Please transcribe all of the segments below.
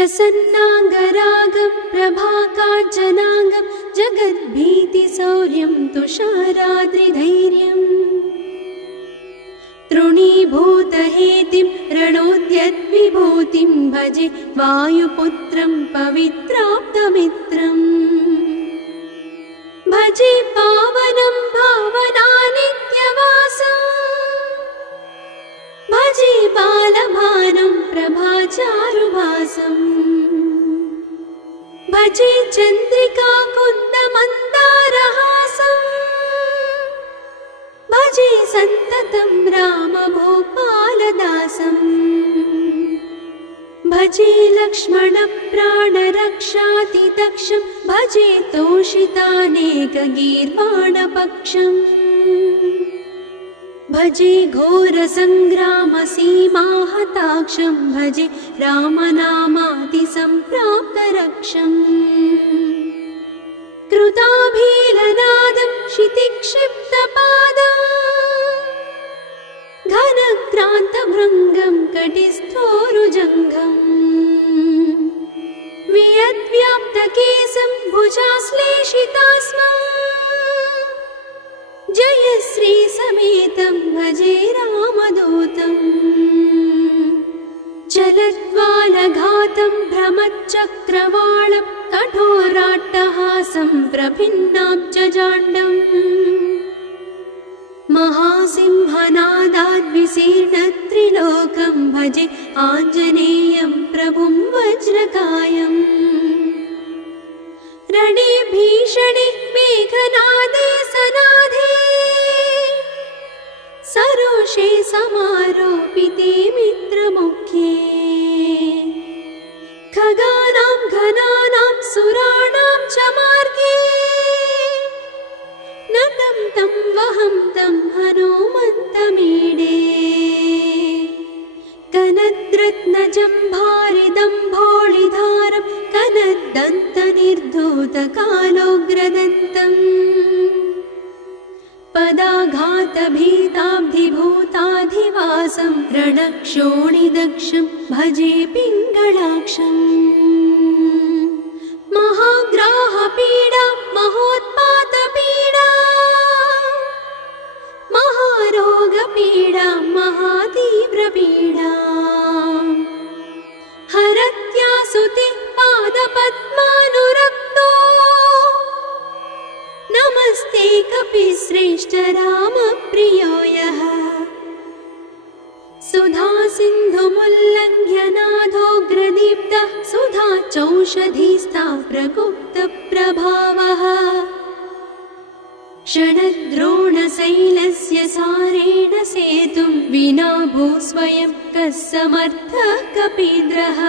प्रसन्नाङ्गरागं प्रभाकाञ्चनाङ्गं जगद्भीतिशौर्यं तुषाराद्रिधैर्यम् तृणीभूतहेतिं रणोद्यद्विभूतिं भजे वायुपुत्रं पवित्राप्तमित्रम् भजे पावनं भावनानित्यवासम् भजे बालभानुं प्रभाचारुभासम् भजे चन्द्रिका कुन्दमन्दारहासम् भजे सन्ततं रामभूपालदासम् भजे लक्ष्मणप्राणरक्षातिदक्षं भजे तोषितानेकगीर्वाणपक्षम् भजे घोरसङ्ग्रामसीमाहताक्षं भजे रामनामातिसम्प्राप्तरक्षम् कृताभीलनादं क्षितिक्षिप्तपादम् घनक्रान्तभृङ्गं कटिस्थोरुजङ्घम् वियद्व्याप्तकेशं भुजाश्लेषितास्मम् जयश्री समेतं भजे रामदूतम् चलद्वालघातं भ्रमच्चक्रवालं कठोराट्टहासं प्रभिन्नाब्जजाण्डम् महासिंहनादाद्विशीर्णत्रिलोकं भजे आञ्जनेयं प्रभुं वज्रकायम् रणे भीषणे मेघनादे सनाधे सरोषे समारोपिते मित्रमुख्ये खगानां घनानां सुराणां च मार्गे नतं तं वहं तं हनुमन्तमीडे कनद्रत्नजम्भारिदम्भोळिधारं कनद्दन्तनिर्धूतकालोग्रदन्तम् पदाघातभीताब्धिभूताधिवासं रणक्षोणिदक्षं भजे पिङ्गळाक्षम् महाग्राहपीडा महोत्पातपीडा महारोगपीडा महातीव्रपीडा हरत्यासुते पादपद्मानुरक्तो नमस्ते कपिश्रेष्ठ रामप्रियो यः सुधा सिन्धुमुल्लङ्घ्य नाथोग्रदीप्तः सुधा चौषधीस्था प्रगुप्तप्रभावः षडद्रोणशैलस्य सारेण सेतुं विना भूस्वयं कः समर्थः कपीन्द्रः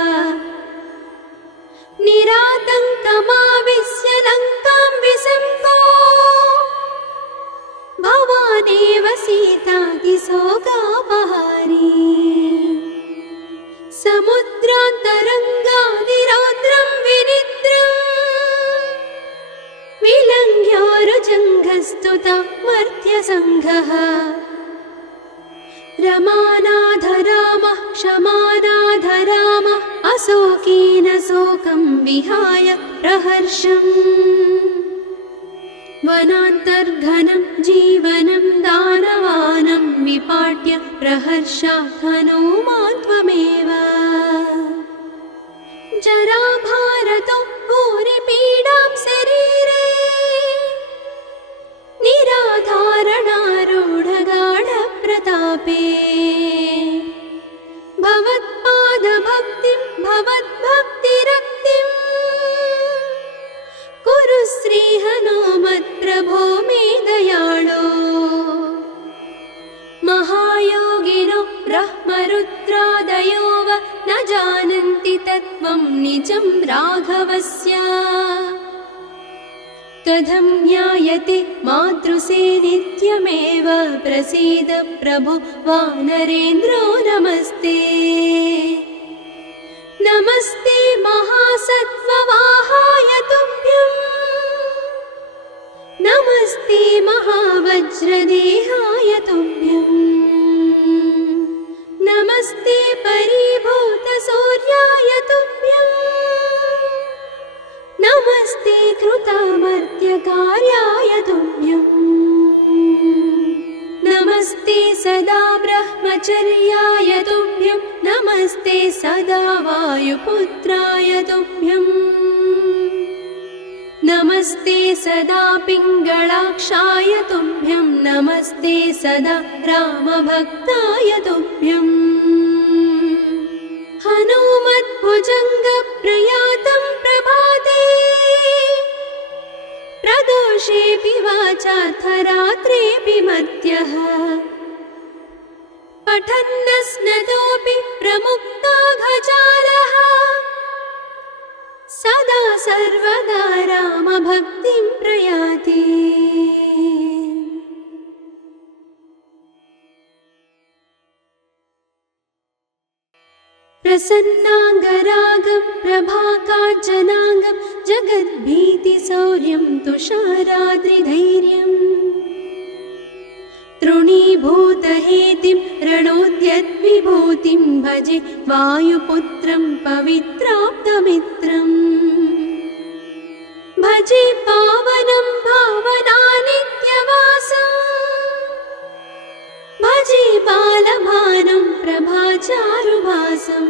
निरातङ्कमाविश्य लङ्कां विसम्पो भवानेव सीतातिशोकापहारी समुद्रान्तरङ्गादिरौद्रं विनिद्रम् विलङ्घ्योरुजङ्घस्तुता मर्त्यसङ्घः रमानाथ रामः क्षमानाथ रामः अशोकेन शोकं विहाय प्रहर्षम् वनान्तर्घनं जीवनं दानवानं विपाट्य प्रहर्षात् हनुमान् त्वमेव जराभारतो भूरिपीडां शरीरे निराधारणारूढगाढप्रतापे भवत्पादभक्तिं भवद्भक्तिरक्तिं कुरु श्रीहनुमत्प्रभो मे दयाळो महायोगिनो ब्रह्मरुद्रादयो वा न जानन्ति तत्त्वं निजं राघवस्य कथं ज्ञायते मातृसे नित्यमेव प्रसीद प्रभो वानरेन्द्रो नमस्ते नमस्ते महासत्त्ववाहाय तुभ्यं नमस्ते महावज्रदेहाय तुभ्यं नमस्ते परिभूतसूर्याय तुभ्यम् नित्यकार्याय तुभ्यम् नमस्ते सदा ब्रह्मचर्याय तुभ्यम् नमस्ते सदा वायुपुत्राय तुभ्यम् नमस्ते सदा पिङ्गलाक्षाय तुभ्यम् नमस्ते सदा रामभक्ताय तुभ्यम् हनुमद्भुजङ्गप्रयातं प्रभाते प्रदोषेऽपि वाचाथ रात्रेऽपि मर्त्यः पठन्नस्नतोऽपि प्रमुक्ताघजालः सदा सर्वदा रामभक्तिं प्रयाति प्रसन्नाङ्गरागं प्रभाकाञ्चनाङ्गं जगद्भीतिशौर्यं तुषाराद्रिधैर्यम् तृणीभूतहेतिं रणोद्यद्विभूतिं भजे वायुपुत्रं पवित्राप्तमित्रम् भजे पावनं भावनानित्यवासम् भजे बालभानं प्रभाचारुभासम्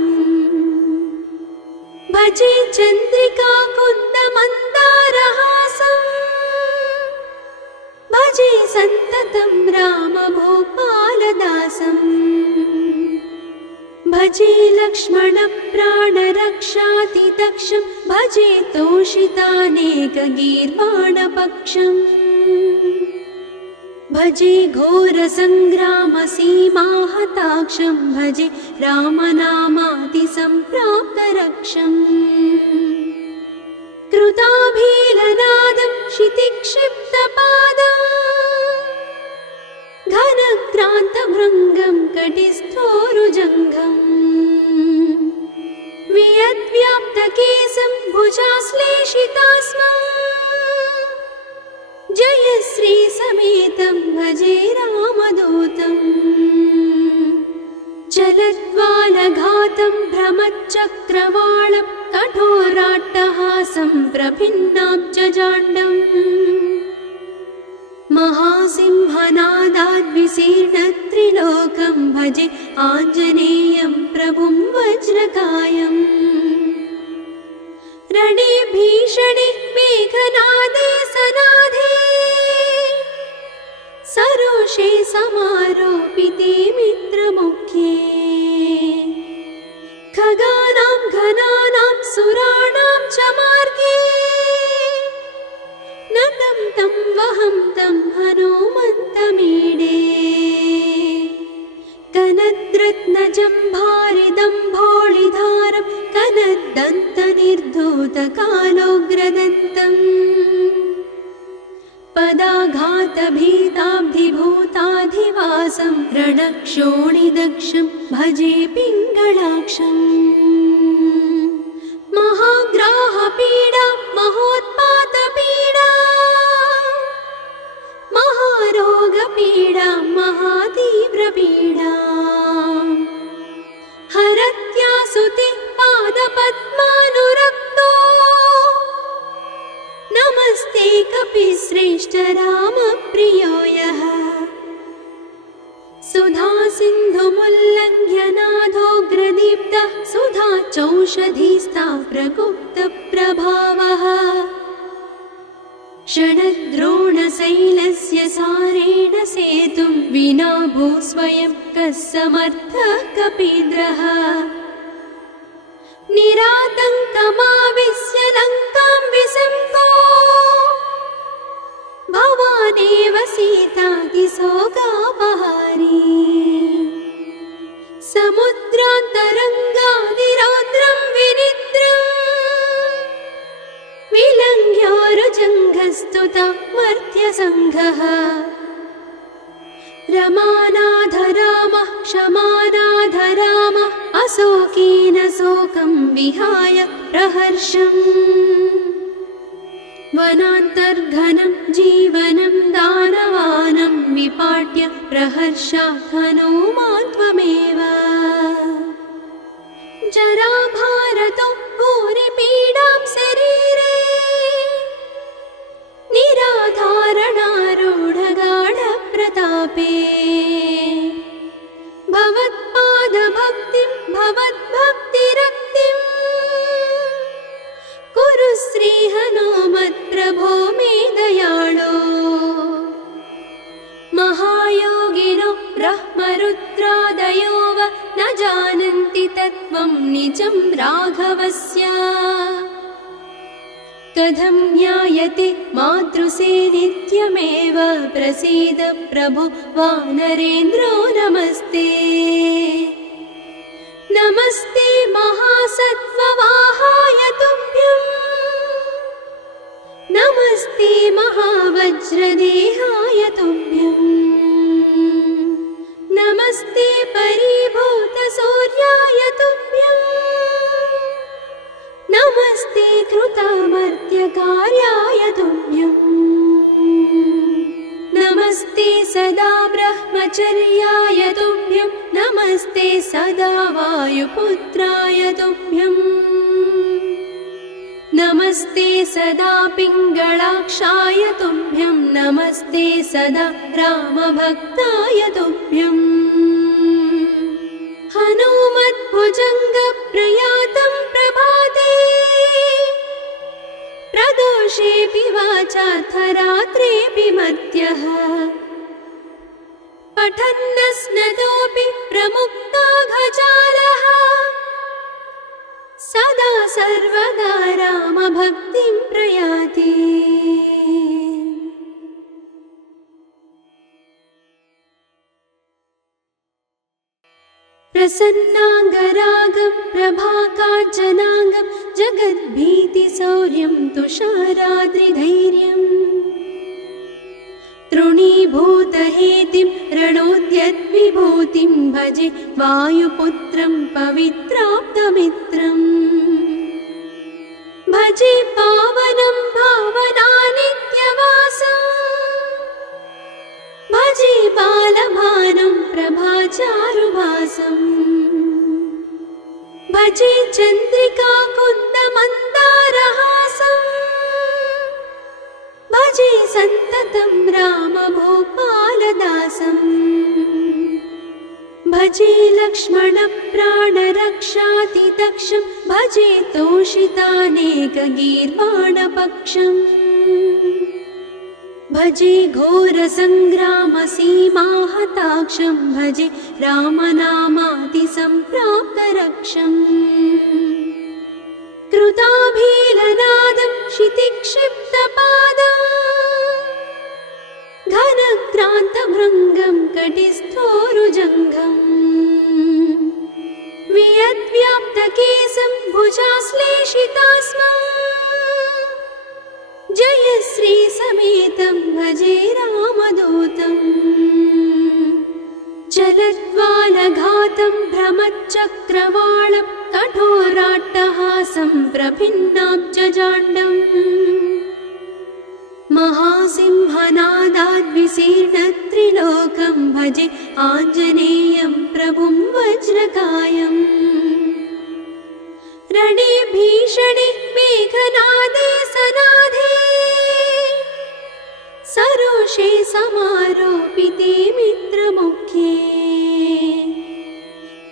भजे चन्द्रिका कुन्दमन्दारहासम् भजे सन्ततं रामभूपालदासम् भजे लक्ष्मणप्राणरक्षातिदक्षं भजे तोषितानेकगीर्वाणपक्षम् भजे घोरसङ्ग्रामसीमाहताक्षं भजे रामनामातिसम्प्राप्तरक्षम् कृताभीलनादं क्षितिक्षिप्तपादम् घनक्रान्तभृङ्गं कटिस्थोरुजङ्घम् वियद्व्याप्तकेशं भुजाश्लेषितास्मम् जयश्री समेतं भजे रामदूतम् चलद्वालघातं भ्रमच्चक्रवालं कठोराट्टहासं प्रभिन्नाब्जजाण्डम् महासिंहनादाद्विशीर्णत्रिलोकं भजे आञ्जनेयं प्रभुं वज्रकायम् रणे भीषणे मेघनादे सनाधे सरोषे समारोपिते मित्रमुख्ये खगानां घनानां सुराणां च मार्गे नतं तं वहं तं हनुमन्तमीडे कनद्रत्नजम्भारिदम्भोळिधारं कनद्दन्तनिर्धूतकालोग्रदन्तम् पदाघातभीताब्धिभूताधिवासं रणक्षोणिदक्षं भजे पिङ्गलाक्षम् महाग्राहपीडा महोत्पातपीडा महारोगपीडा महातीव्रपीडा हरत्यासुते पादपद्मानुरक्तो नमस्ते कपिश्रेष्ठ रामप्रियो यः सुधा सिन्धुमुल्लङ्घ्य नाथोग्रदीप्तः सुधा चौषधीस्था प्रगुप्तप्रभावः षडद्रोणशैलस्य सारेण सेतुं विना भूस्वयं कः समर्थः कपीन्द्रः निरातङ्कमाविश्य लङ्कां विसङ्को भवानेव सीतातिशोकापहारी समुद्रान्तरङ्गादिरौद्रं विनिद्रम् विलङ्घ्योरुजङ्घस्तुता मर्त्यसङ्घः रमानाथ रामः क्षमानाथ रामः अशोकेन शोकं विहाय प्रहर्षम् वनान्तर्घनं जीवनं दानवानं विपाट्य प्रहर्षात् हनुमान् त्वमेव जराभारतो भूरिपीडां शरीरे निजं राघवस्य कथं ज्ञायते मातृसे नित्यमेव प्रसीद प्रभो वानरेन्द्रो नमस्ते नमस्ते महासत्त्ववाहाय तुभ्यं नमस्ते महावज्रदेहाय तुभ्यं नमस्ते परिभूतसूर्याय तुभ्यं नमस्ते कृतामर्त्यकार्याय तुभ्यं नमस्ते सदा ब्रह्मचर्याय तुभ्यं नमस्ते सदा वायुपुत्राय तुभ्यं नमस्ते सदा पिङ्गळाक्षाय तुभ्यं नमस्ते सदा रामभक्ताय तुभ्यं हनुमद्भुजङ्गप्रयातं प्रभाते प्रदोषेऽपि वाचाथ रात्रेऽपि मर्त्यः पठन्नस्नतोऽपि प्रमुक्ताघजालः सदा सर्वदा रामभक्तिं प्रयाति प्रसन्नाङ्गरागं प्रभाकाञ्चनाङ्गं जगद्भीतिशौर्यं तुषाराद्रिधैर्यम् तृणीभूतहेतिं रणोद्यद्विभूतिं भजे वायुपुत्रं पवित्राप्तमित्रम् भजे पावनं भावनानित्यवासम् भजे बालभानुं प्रभाचारुभासम् भजे चन्द्रिका कुन्दमन्दारहासम् भजे सन्ततं रामभूपालदासम् भजे लक्ष्मणप्राणरक्षातिदक्षं भजे तोषितानेकगीर्वाणपक्षम् भजे घोरसङ्ग्रामसीमाहताक्षं भजे रामनामातिसम्प्राप्तरक्षम् कृताभीलनादं क्षितिक्षिप्तपादं घनक्रान्तभृङ्गं कटिस्थोरुजङ्घम् वियद्व्याप्तकेशं भुजाश्लेषितास्मम् जयश्रीसमेतं भजे रामदूतम् चलद्वालघातं भ्रमच्चक्रवालं कठोराट्टहासं प्रभिन्नाब्जजाण्डम् महासिंहनादाद्विशीर्णत्रिलोकं भजे आञ्जनेयं प्रभुं वज्रकायम् रणे भीषणे मेघनादे सनाधे सरोषे समारोपिते मित्रमुख्ये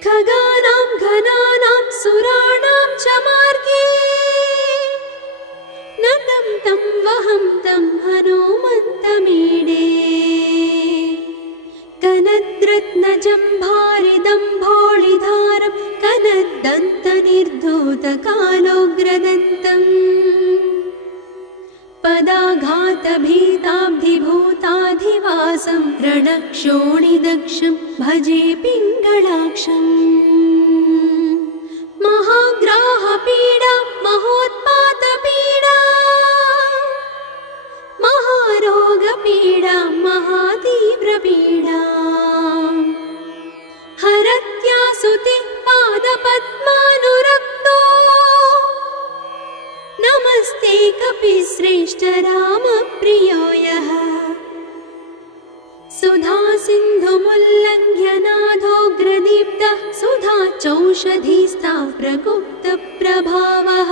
खगानां घनानां सुराणां च मार्गे नतं तं वहं तं हनुमन्तमीडे कनद्रत्नजम्भारिदम्भोळिधारं कनद्दन्तनिर्धूतकालोग्रदन्तम् पदाघातभीताब्धिभूताधिवासं रणक्षोणिदक्षं भजे पिङ्गळाक्षम् महाग्राहपीडा महोत्पातपीडा महारोगपीडा महातीव्रपीडा हरत्यासुते पादपद्मानुरक्तो नमस्ते कपिश्रेष्ठ रामप्रियो यः सुधा सिन्धुमुल्लङ्घ्य नाथोग्रदीप्तः सुधा चौषधीस्था प्रगुप्तप्रभावः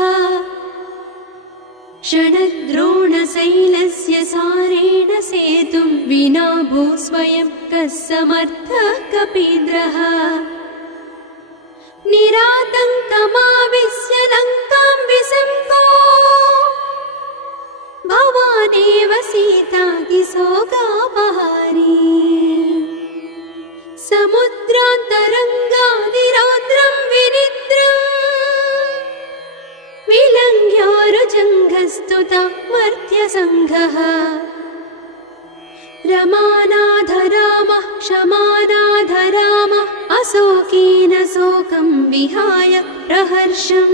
षडद्रोणशैलस्य सारेण सेतुं विना भूस्वयं कः समर्थः कपीन्द्रः निरातङ्कमाविश्य लङ्कां विसम्पो भवानेव सीतातिशोकापहारी समुद्रान्तरङ्गादिरौद्रं विनिद्रम् मन्दस्तुता मर्त्यसङ्घः रमानाथ रामः क्षमानाथ रामः अशोकेन शोकं विहाय प्रहर्षम्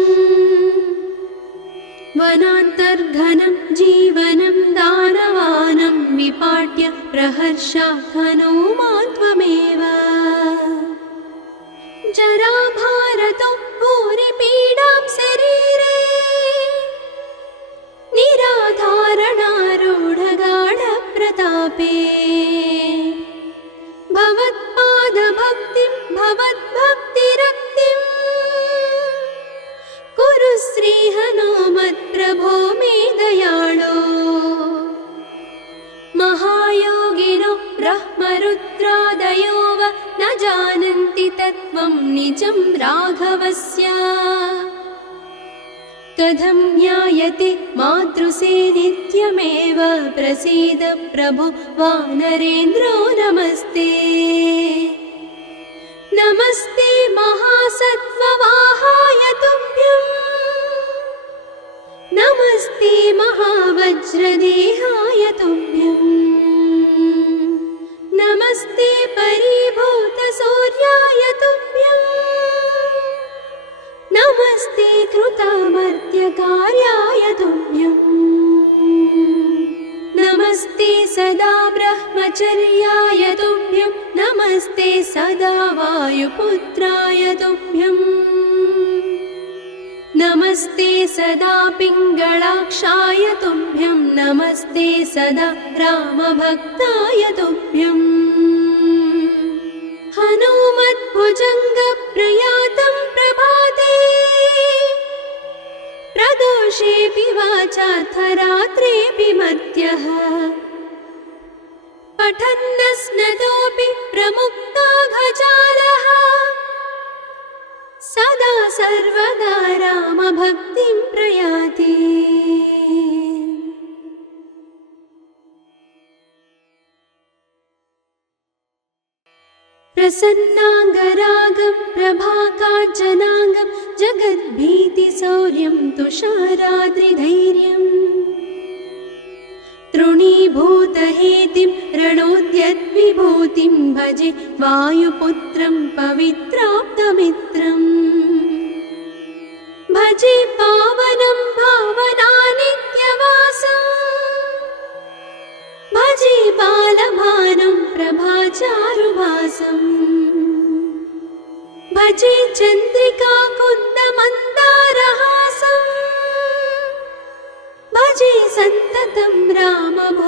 वनान्तर्घनं जीवनं दानवानं विपाट्य प्रहर्षात् हनूमान् त्वमेव जराभारतो भूरिपीडां शरीरे निराधारणारूढगाढप्रतापे भवत्पादभक्तिं भवद्भक्तिरक्तिं कुरु श्रीहनुमत्प्रभो मे दयाळो महायोगिनो ब्रह्मरुद्रादयो वा न जानन्ति तत्त्वं निजं राघवस्य कथं ज्ञायते मातृसे नित्यमेव प्रसीद प्रभो वानरेन्द्रो नमस्ते नमस्ते महासत्त्ववाहाय तुभ्यं नमस्ते महावज्रदेहाय तुभ्यं नमस्ते परिभूतसूर्याय तुभ्यं नमस्ते कृतामर्त्यकार्याय तुभ्यं नमस्ते सदा ब्रह्मचर्याय तुभ्यं नमस्ते सदा वायुपुत्राय तुभ्यं नमस्ते सदा पिङ्गळाक्षाय तुभ्यं नमस्ते सदा रामभक्ताय तुभ्यं हनुमद्भुजङ्गप्रयातं प्रभाते प्रदोषेऽपि वाचाथ रात्रेऽपि मर्त्यः पठन्नस्नतोऽपि प्रमुक्ताघजालः सदा सर्वदा रामभक्तिं प्रयाति प्रसन्नाङ्गरागं प्रभाकाञ्चनाङ्गं जगद्भीतिशौर्यं तुषाराद्रिधैर्यम् तृणीभूतहेतिं रणोद्यद्विभूतिं भजे वायुपुत्रं पवित्राप्तमित्रम् भजे पावनं भावनानित्यवासम् भजे बालभानुं प्रभाचारुभासम् भजे चन्द्रिका कुन्दमन्दारहासम् भजे सन्ततं रामभूपालदासम्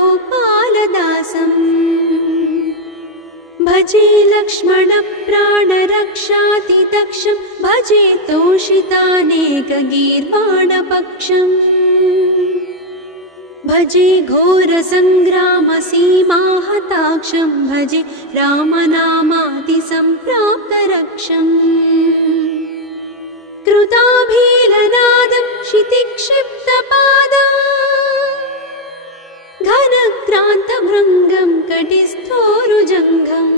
भजे लक्ष्मणप्राणरक्षातिदक्षं भजे तोषितानेकगीर्वाणपक्षम् भजे घोरसङ्ग्रामसीमाहताक्षं भजे रामनामातिसम्प्राप्तरक्षम् कृताभीलनादं क्षितिक्षिप्तपादम् घनक्रान्तभृङ्गं कटिस्थोरुजङ्घम्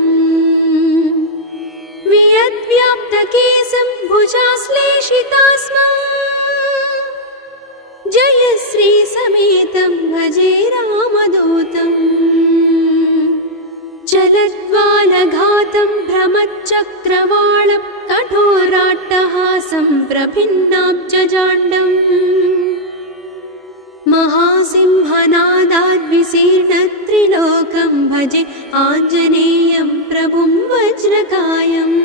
वियद्व्याप्तकेशं भुजाश्लेषितास्मम् जयश्री समेतं भजे रामदूतम् चलद्वालघातं भ्रमच्चक्रवालं कठोराट्टहासं प्रभिन्नाब्जजाण्डम् महासिंहनादाद्विशीर्णत्रिलोकं भजे आञ्जनेयं प्रभुं वज्रकायम्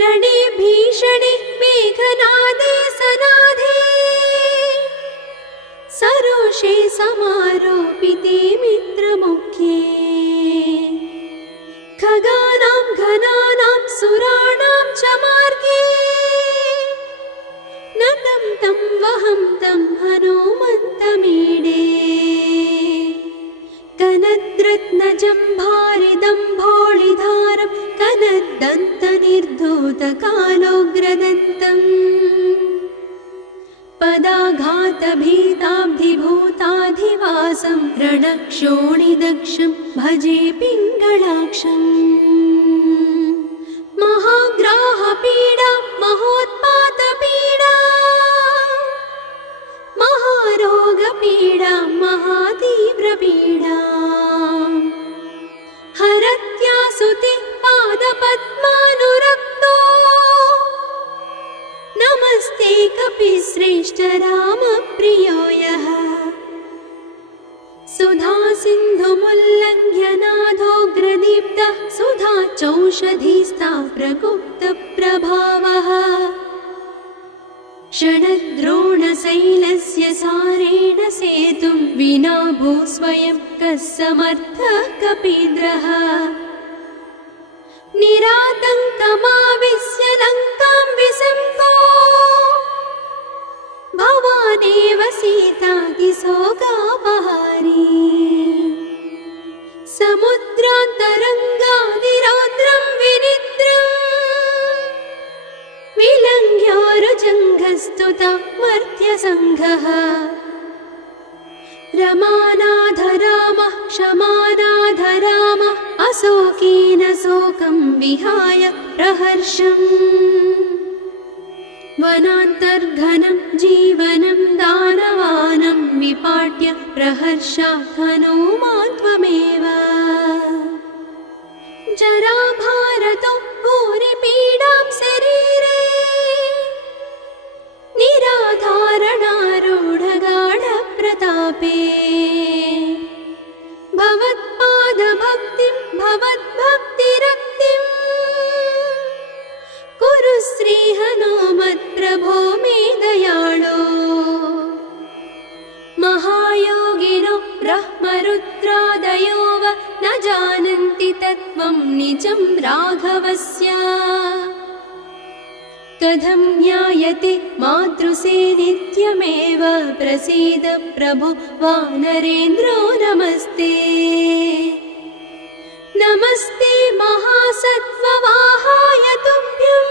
रणे भीषणे मेघनादे सनाधे सरोषे समारोपिते मित्रमुख्ये खगानां घनानां सुराणां च मार्गे नतं तं वहं तं हनुमन्तमीडे कनद्रत्नजम्भारिदम्भोळिधारं कनद्दन्तनिर्धूतकालोग्रदन्तम् पदाघातभीताब्धिभूताधिवासं रणक्षोणिदक्षं भजे पिङ्गळाक्षम् महाग्राहपीडा महोत्पातपीडा प्रपीडा हरत्यासुति पादपद्मानुरक्तो नमस्ते कपिश्रेष्ठ रामप्रियो यः सुधा सिन्धुमुल्लङ्घ्य नाथोग्रदीप्तः सुधा चौषधीस्ता प्रगुप्तप्रभावः षडद्रोणशैलस्य सारेण सेतुं विना भू स्वयं कः समर्थः कपीन्द्रः निरातङ्कमाविश्य लङ्कां विसम्पो भवानेव सीतातिशोकापहारी समुद्रान्तरङ्गादिरौद्रं विनिद्रम् विलङ्घ्योरुजङ्घस्तुता मर्त्यसङ्घः रमानाथ रामः क्षमानाथ रामः अशोकेन शोकं विहाय प्रहर्षम् वनान्तर्घनं जीवनं दानवानं विपाट्य प्रहर्षात् हनूमान् त्वमेव जराभारतो भूरिपीडां शरीरे निराधारणारूढगाढप्रतापे भवत्पादभक्तिं भवद्भक्तिरक्तिम् कुरु श्रीहनुमत्प्रभो मे दयाळो महायोगिनो ब्रह्मरुद्रादयो वा न जानन्ति तत्त्वं निजं राघवस्य कथं ज्ञायते मातृसे नित्यमेव प्रसीद प्रभो वानरेन्द्रो नमस्ते नमस्ते महासत्त्ववाहाय तुभ्यं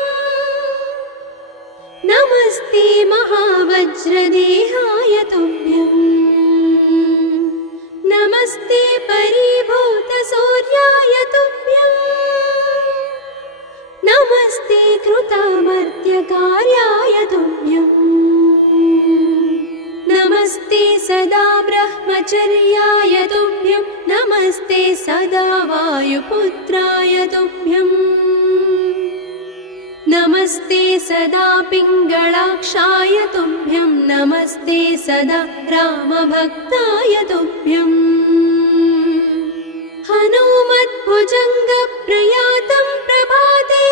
नमस्ते महावज्रदेहाय तुभ्यं नमस्ते परिभूतसूर्याय तुभ्यं नमस्ते कृतामर्त्यकार्याय तुभ्यं नमस्ते सदा ब्रह्मचर्याय तुभ्यं नमस्ते सदा वायुपुत्राय तुभ्यं नमस्ते सदा पिङ्गळाक्षाय तुभ्यं नमस्ते सदा रामभक्ताय तुभ्यं हनुमद्भुजङ्गप्रयातं प्रभाते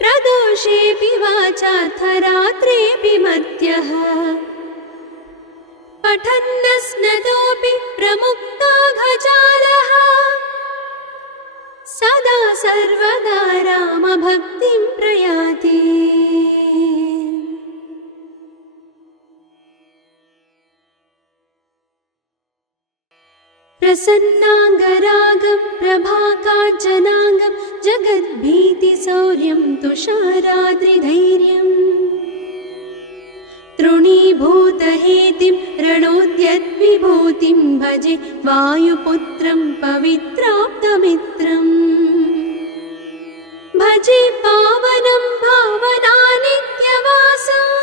प्रदोषेऽपि वाचार्थरात्रेऽपि मर्त्यः पठन्नस्नतोऽपि प्रमुक्ताघजालः सदा सर्वदा रामभक्तिं प्रयाति प्रसन्नाङ्गरागं प्रभाकाञ्चनाङ्गं जगद्भीतिशौर्यं तुषाराद्रिधैर्यम् तृणीभूतहेतिं रणोद्यद्विभूतिं भजे वायुपुत्रं पवित्राप्तमित्रम् भजे पावनं भावनानित्यवासम्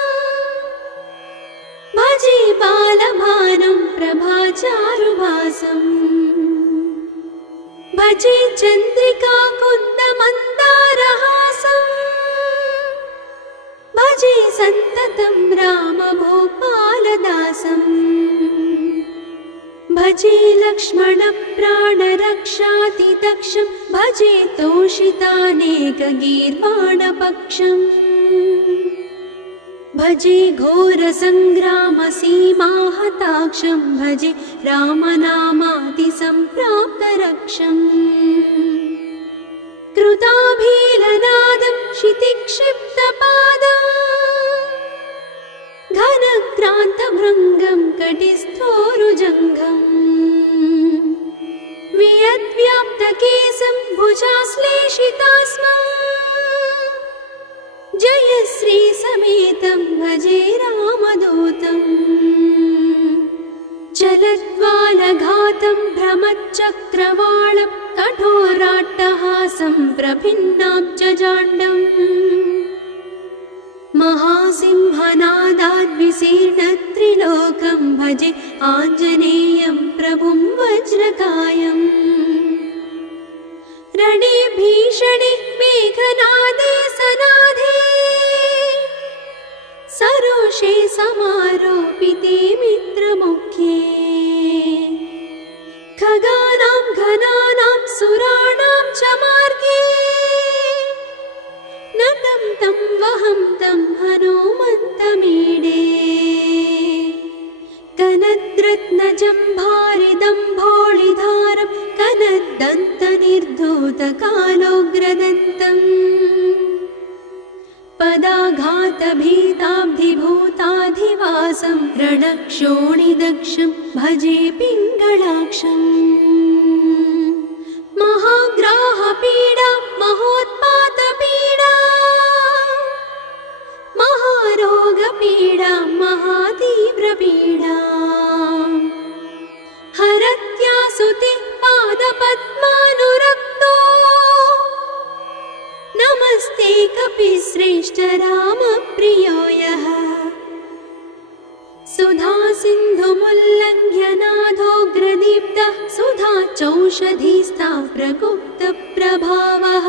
भजे बालभानुं प्रभाचारुभासम् भजे चन्द्रिका कुन्दमन्दारहासम् भजे सन्ततं रामभूपालदासम् भजे लक्ष्मणप्राणरक्षातिदक्षं भजे तोषितानेकगीर्वाणपक्षम् भजे घोरसङ्ग्रामसीमाहताक्षं भजे रामनामातिसम्प्राप्तरक्षम् कृताभीलनादं क्षितिक्षिप्तपादम् घनक्रान्तभृङ्गं कटिस्थोरुजङ्घम् वियद्व्याप्तकेशं भुजाश्लेषितास्मम् जयश्री समेतं भजे रामदूतम् चलद्वालघातं भ्रमच्चक्रवालं कठोराट्टहासं प्रभिन्नाब्जजाण्डम् महासिंहनादाद्विशीर्णत्रिलोकं भजे आञ्जनेयं प्रभुं वज्रकायम् रणे भीषणे मेघनादे सनाधे सरोषे समारोपिते मित्रमुख्ये खगानां घनानां सुराणां च मार्गे नतं तं वहं तं हनुमन्तमीडे कनद्रत्नजम्भारिदम्भोळिधारं कनद्दन्तनिर्धूतकालोग्रदन्तम् पदाघातभीताब्धिभूताधिवासं रणक्षोणिदक्षं भजे पिङ्गळाक्षम् महाग्राहपीडा महोत्पातपीडा महारोगपीडा महातीव्रपीडा हरत्यासुते पादपद्मानुरक्तो नमस्ते कपिश्रेष्ठ रामप्रियो यः सुधा सिन्धुमुल्लङ्घ्य नाथोग्रदीप्तः सुधा चौषधीस्था प्रगुप्तप्रभावः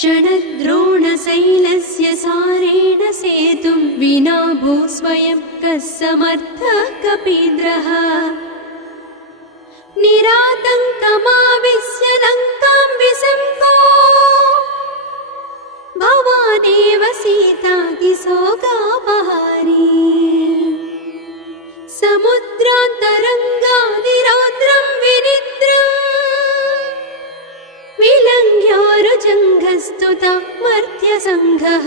षडद्रोणशैलस्य सारेण सेतुं विना भूस्वयं कः समर्थः कपीन्द्रः निरातङ्कमाविश्य लङ्कां विसम्पो भवानेव सीतातिशोकापहारी समुद्रान्तरङ्गादिरौद्रं विनिद्रम् विलङ्घ्योरुजङ्घस्तुता मर्त्यसङ्घः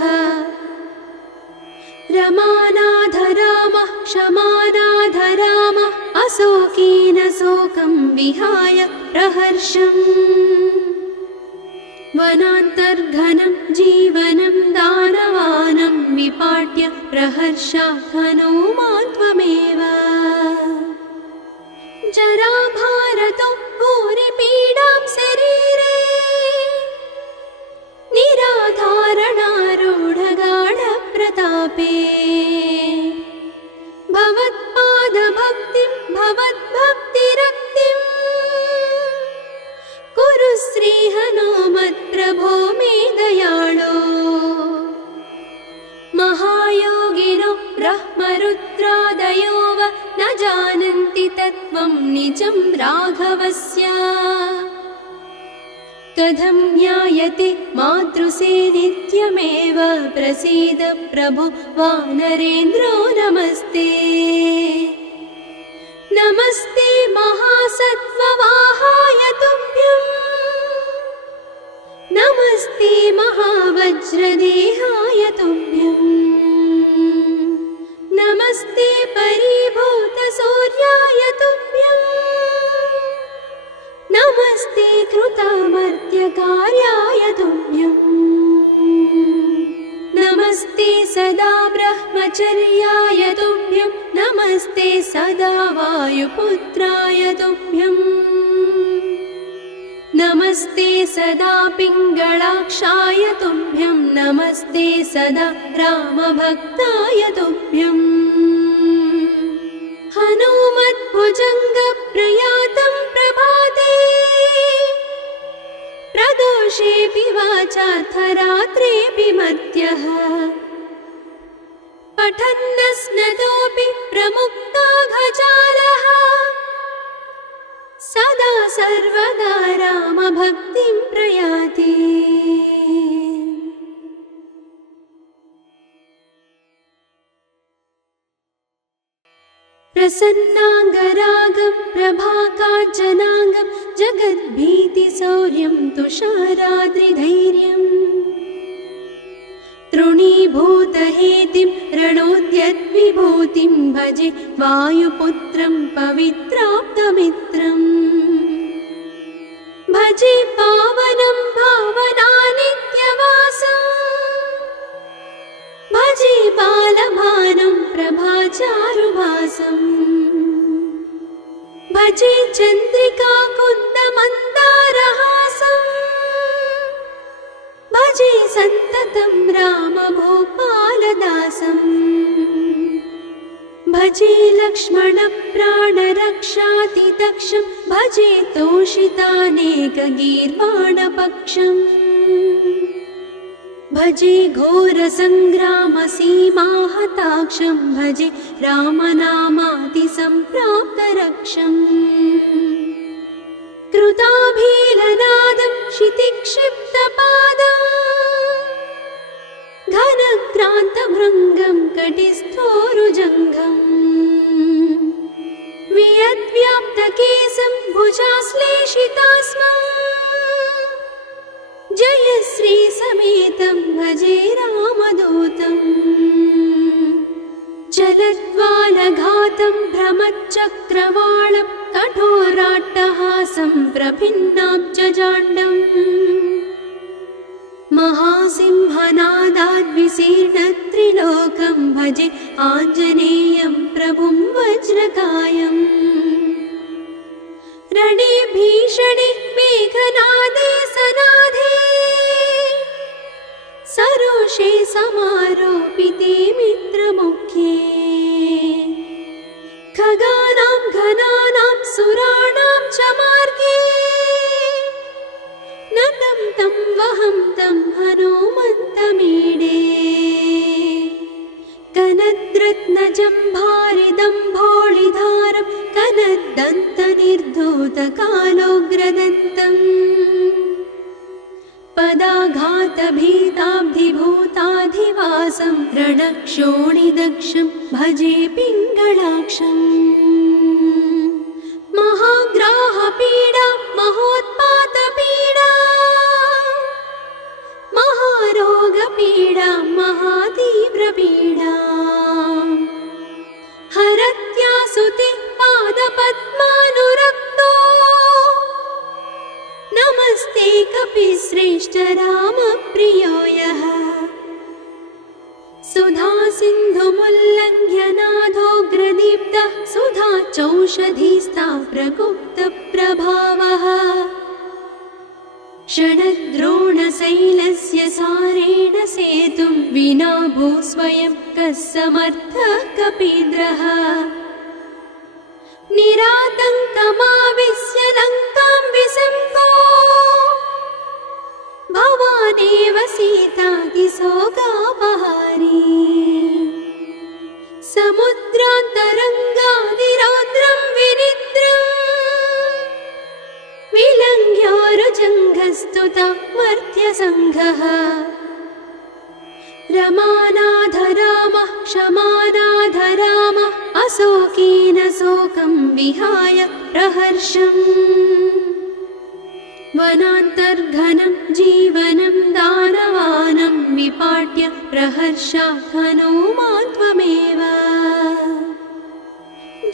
रमानाथ रामः क्षमानाथ रामः अशोकेन शोकं विहाय प्रहर्षम् वनान्तर्घनं जीवनं दानवानं विपाट्य प्रहर्षात् हनुमान् त्वमेव जराभारतो भूरिपीडां शरीरे निराधारणारूढगाढप्रतापे भवत्पादभक्तिं भवद्भक्तिरक्तिं कुरु श्रीहनुमत्प्रभो मे दयाळो महायोगिनो ब्रह्मरुद्रादयो वा न जानन्ति तत्त्वं निजं राघवस्य कथं ज्ञायते मातृसे नित्यमेव प्रसीद प्रभो वानरेन्द्रो नमस्ते नमस्ते महासत्त्ववाहाय तुभ्यं नमस्ते महावज्रदेहाय तुभ्यं नमस्ते परिभूतसूर्याय तुभ्यं नमस्ते कृतामर्त्यकार्याय तुभ्यं नमस्ते सदा ब्रह्मचर्याय तुभ्यं नमस्ते सदा वायुपुत्राय तुभ्यं नमस्ते सदा पिङ्गळाक्षाय तुभ्यं नमस्ते सदा रामभक्ताय तुभ्यं हनुमद्भुजङ्गप्रयातं प्रभाते प्रदोषेऽपि वाचाथ रात्रेऽपि मर्त्यः पठन्नस्नतोऽपि प्रमुक्ताघजालः सदा सर्वदा रामभक्तिं प्रयाति प्रसन्नाङ्गरागं प्रभाकाञ्चनाङ्गं जगद्भीतिशौर्यं तुषाराद्रिधैर्यम् तृणीभूतहेतिं रणोद्यद्विभूतिं भजे वायुपुत्रं पवित्राप्तमित्रम् भजे पावनं भावनानित्यवासम् भजे बालभानुं प्रभाचारुभासम् भजे चन्द्रिका कुन्दमन्दारहासम् भजे सन्ततं राम भजे लक्ष्मणप्राणरक्षातिदक्षं भजे तोषितानेकगीर्वाणपक्षम् भजे घोरसङ्ग्रामसीमाहताक्षं भजे रामनामातिसम्प्राप्तरक्षम् कृताभीलनादं क्षितिक्षिप्तपादम् घनक्रान्तभृङ्गं कटिस्थोरुजङ्घम् वियद्व्याप्तकेशं भुजाश्लेषितास्मम् जयश्री समेतं भजे रामदूतम् चलद्वालघातं भ्रमच्चक्रवालं कठोराट्टहासं प्रभिन्नाब्जजाण्डम् महासिंहनादाद्विशीर्णत्रिलोकं भजे आञ्जनेयं प्रभुं वज्रकायम् रणे भीषणे मेघनादे सनाधे सरोषे समारोपिते मित्रमुख्ये खगानां घनानां सुराणां च मार्गे नतं तं वहं तं हनुमन्तमीडे कनद्रत्नजम्भारिदम्भोळिधारं कनद्दन्तनिर्धूतकालोग्रदन्तम् पदाघातभीताब्धिभूताधिवासं रणक्षोणिदक्षं भजे पिङ्गळाक्षम् महाग्राहपीडा महोत्पातपीडा महारोगपीडा महातीव्रपीडा हरत्यासुते पादपद्मानुरक्तो नमस्ते कपिश्रेष्ठ रामप्रियो यः सुधा सिन्धुमुल्लङ्घ्य नाथोग्रदीप्तः सुधा चौषधीस्था प्रगुप्तप्रभावः षडद्रोणशैलस्य सारेण सेतुं विना भूस्वयं कः समर्थः कपीन्द्रः निरातङ्कमाविश्य लङ्कां विसङ्गो भवानेव सीतातिशोकापहारी समुद्रान्तरङ्गादिरौद्रं विनिद्रम् विलङ्घ्योरुजङ्घस्तुता मर्त्यसङ्घः रमानाथ रामः क्षमानाथ रामः अशोकेन शोकं विहाय प्रहर्षम् वनान्तर्घनं जीवनं दानवानं विपाट्य प्रहर्षात् हनुमान् त्वमेव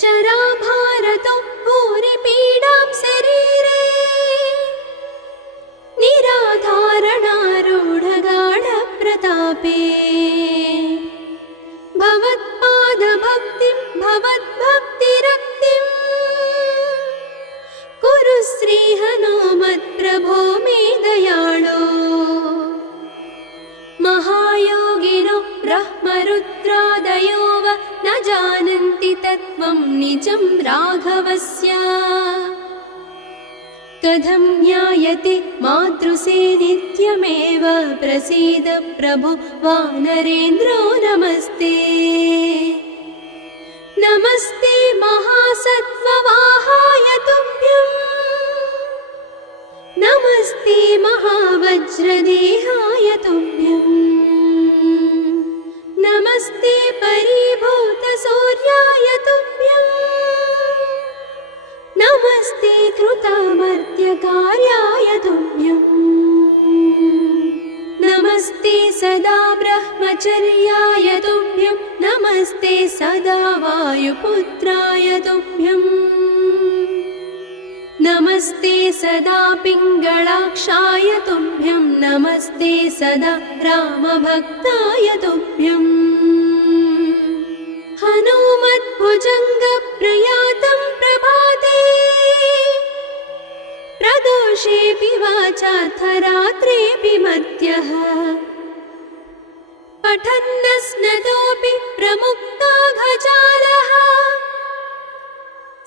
जराभारतो भूरिपीडां शरीरे निराधारणारूढगाढप्रतापे भवत्पादभक्तिं भवद्भक्तिरक्तिं कुरु श्रीहनुमत्प्रभो मे दयाळो महायोगिनो ब्रह्मरुद्रादयो वा न जानन्ति तत्त्वं निजं राघवस्य कथं ज्ञायते मातृसे नित्यमेव प्रसीद प्रभो वानरेन्द्रो नमस्ते नमस्ते महासत्त्ववाहाय तुभ्यं नमस्ते महावज्रदेहाय तुभ्यं नमस्ते परिभूतसूर्याय तुभ्यं नमस्ते कृतामर्त्यकार्याय तुभ्यं नमस्ते सदा ब्रह्मचर्याय तुभ्यं नमस्ते सदा वायुपुत्राय तुभ्यं नमस्ते सदा पिङ्गळाक्षाय तुभ्यं नमस्ते सदा रामभक्ताय तुभ्यं हनुमद्भुजङ्गप्रयातं प्रभाते प्रदोषेऽपि वाचाथ रात्रेऽपि मर्त्यः पठन्नस्नतोऽपि प्रमुक्ताघजालः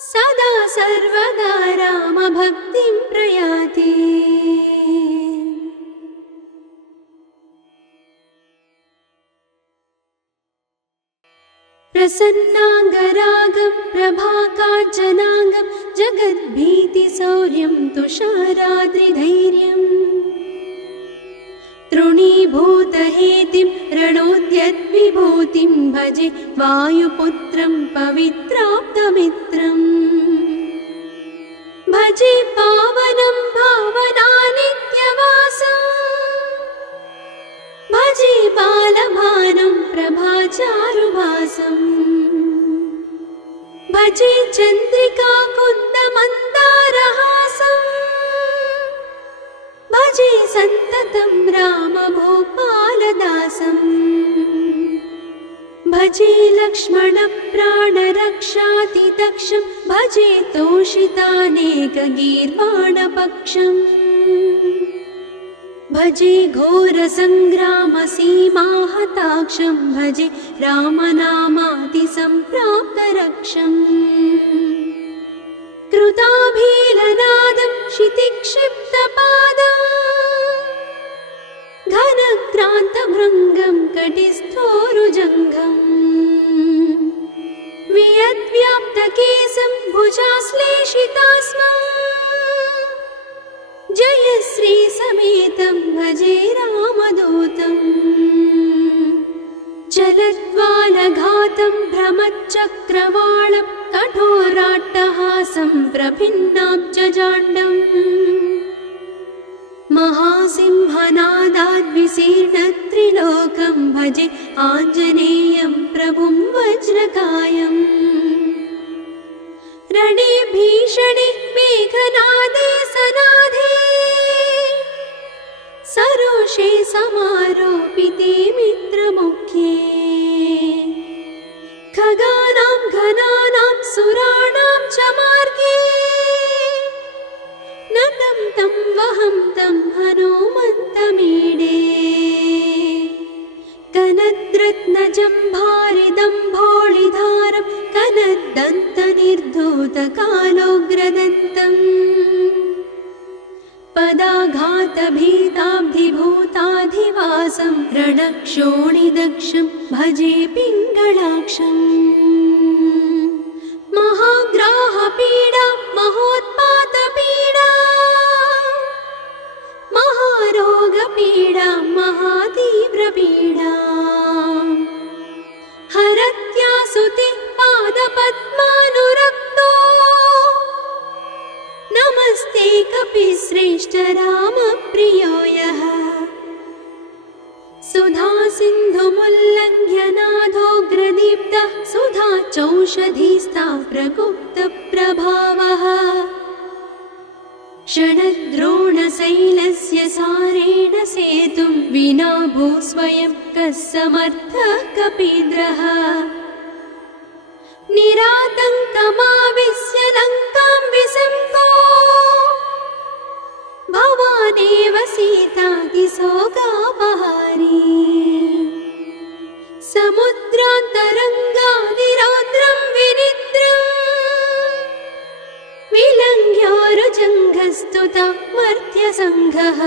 सदा सर्वदा रामभक्तिं प्रयाति। प्रसन्नाङ्गरागं प्रभाकाञ्चनाङ्गं जगद्भीतिशौर्यं तुषाराद्रिधैर्यम् तृणीभूतहेतिं रणोद्यद्विभूतिं भजे वायुपुत्रं पवित्राप्तमित्रम् भजे पावनं भावनानित्यवासम् भजे बालभानुं प्रभाचारुभासम् भजे चन्द्रिका कुन्दमन्दारहासम् भजे सन्ततं रामभूपालदासम् भजे लक्ष्मणप्राणरक्षातिदक्षं भजे तोषितानेकगीर्वाणपक्षम् भजे घोरसङ्ग्रामसीमाहताक्षं भजे रामनामातिसम्प्राप्तरक्षम् कृताभीलनादं क्षितिक्षिप्तपादम् घनक्रान्तभृङ्गं कटिस्थोरुजङ्घम् वियद्व्याप्तकेशं भुजाश्लेषितास्मम् जयश्री समेतं भजे रामदूतम् चलद्वालघातं भ्रमच्चक्रवालं कठोराट्टहासं प्रभिन्नाब्जजाण्डम् महासिंहनादाद्विशीर्णत्रिलोकं भजे आञ्जनेयं प्रभुं वज्रकायम् रणे भीषणे मेघनादे सनाधे सरोषे समारोपिते मित्रमुख्ये खगानां घनानां सुराणां च मार्गे नतं तं वहं तं हनुमन्तमीडे कनद्रत्नजम्भारिदम्भोळिधारं कनद्दन्तनिर्धूतकालोग्रदन्तम् पदाघातभीताब्धिभूताधिवासं रणक्षोणिदक्षं भजे पिङ्गळाक्षम् महाग्राहपीडा महोत्पातपीडा महारोगपीडा महातीव्रपीडा हरत्यासुते पादपद्मानुरक्तो नमस्ते कपिश्रेष्ठ रामप्रियो यः सुधा सिन्धुमुल्लङ्घ्य नाथोग्रदीप्तः सुधा चौषधीस्था प्रगुप्तप्रभावः षडद्रोणशैलस्य सारेण सेतुं विना भूस्वयं कः समर्थः कपीन्द्रः निरातङ्कमाविश्य लङ्कां विसङ्को भवानेव सीतातिशोकापहारी समुद्रान्तरङ्गादिरौद्रं विनिद्रम् विलङ्घ्योरुजङ्घस्तुता मर्त्यसङ्घः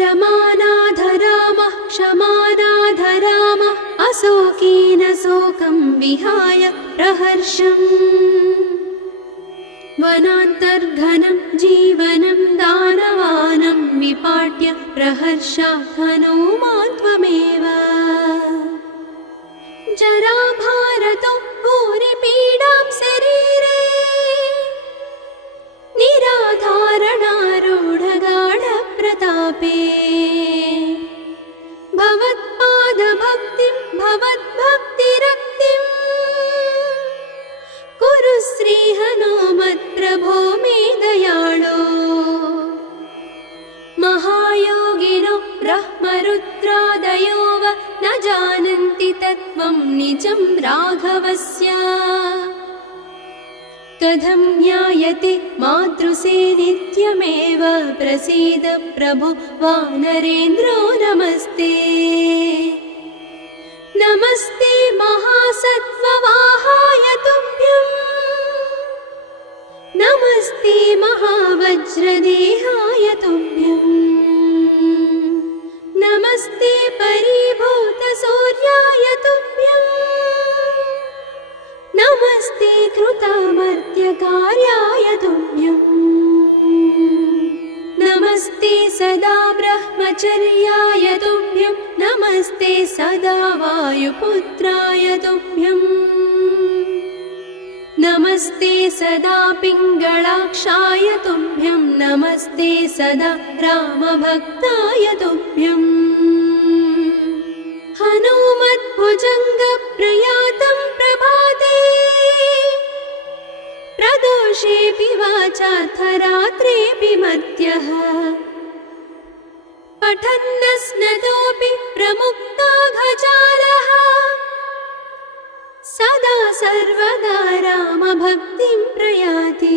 रमानाथ रामः क्षमानाथ रामः अशोकेन शोकं विहाय प्रहर्षम् वनान्तर्घनं जीवनं दानवानं विपाट्य प्रहर्षात् हनुमान् त्वमेव जराभारतो भूरिपीडां शरीरे निराधारणारूढगाढप्रतापे भवत्पादभक्तिं भवद्भक्तिरक्तिं कुरु श्रीहनुमत्प्रभो मे दयाळो महायोगिनो ब्रह्मरुद्रादयो वा न जानन्ति तत्त्वं निजं राघवस्य कथं ज्ञायते मातृसे नित्यमेव प्रसीद प्रभो वानरेन्द्रो नमस्ते नमस्ते महासत्त्ववाहाय तुभ्यं नमस्ते महावज्रदेहाय तुभ्यं नमस्ते परिभूतसूर्याय तुभ्यं नमस्ते कृतामर्त्यकार्याय तुभ्यं नमस्ते सदा ब्रह्मचर्याय तुभ्यं नमस्ते सदा वायुपुत्राय तुभ्यं नमस्ते सदा पिङ्गळाक्षाय तुभ्यं नमस्ते सदा रामभक्ताय तुभ्यं हनुमद्भुजङ्गप्रयातं प्रभाते प्रदोषेऽपि वाचाथ रात्रेऽपि मर्त्यः पठन्नस्नतोऽपि प्रमुक्ताघजालः सदा सर्वदा रामभक्तिं प्रयाति।